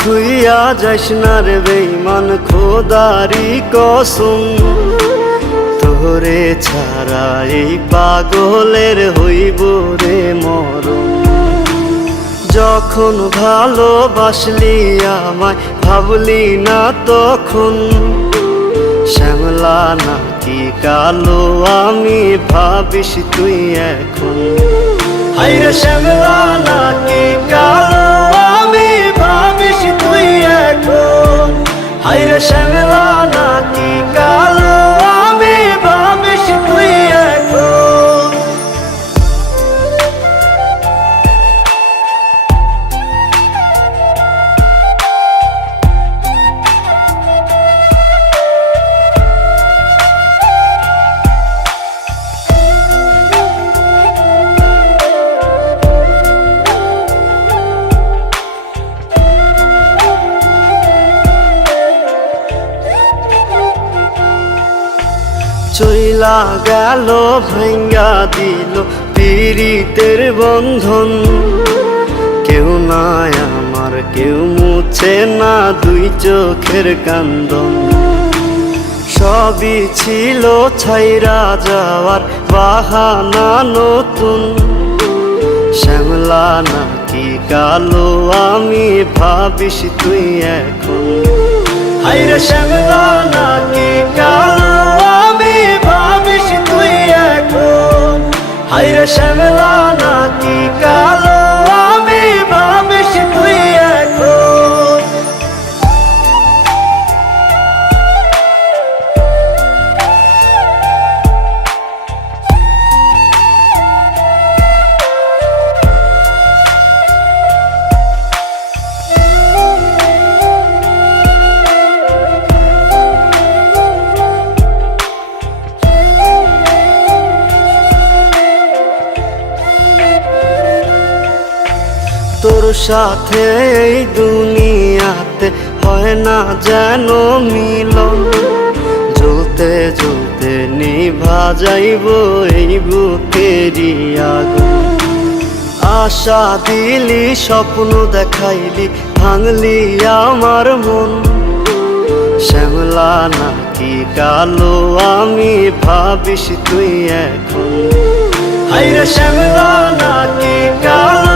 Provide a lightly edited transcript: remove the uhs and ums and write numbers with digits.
থুইয়া যাইস না রে বেঈমান, খোদারি কসম। তোরে ছাড়া এই পাগলের হইব রে মরণ। যখন ভালোবাসলি আমায় ভাবলি না তখন, শ্যামলা নাকি কালো আমি ভাবিস তুই এখন। হায়রে শ্যামলা নাকি কালো আমি ভাবিস তুই এখন। হায়রে শ্যামলা নাকি কালো আমি ভাবিস তুই এখন। চইলা গেল ভাঙ্গা দিল পীড়িতের বন্ধন। কেউ নাই আমার, কেউ মুছে না দুই চোখের কান্দন। সবই ছিল ছাইরা যাওয়ার বাহানা নতুন। শ্যামলা নাকি কালো আমি ভাবিস তুই এখন। হায়রে শ্যামলা নাকি কালো আমি ভাবিস তুই এখন। হায়রে শ্যামলা নাকি কালো আমি ভাবিস তুই এখন। তোর সাথে এই দুনিয়াতে হয় না যেন মিলন। জ্বলতে জ্বলতে নিভা যাইব এই বুকেরই আগুন। আশা দিলি, স্বপ্ন দেখাইলি, ভাঙলি আমার মন। শ্যামলা নাকি কালো আমি ভাবিস তুই এখন। হায়রে শ্যামলা নাকি কালো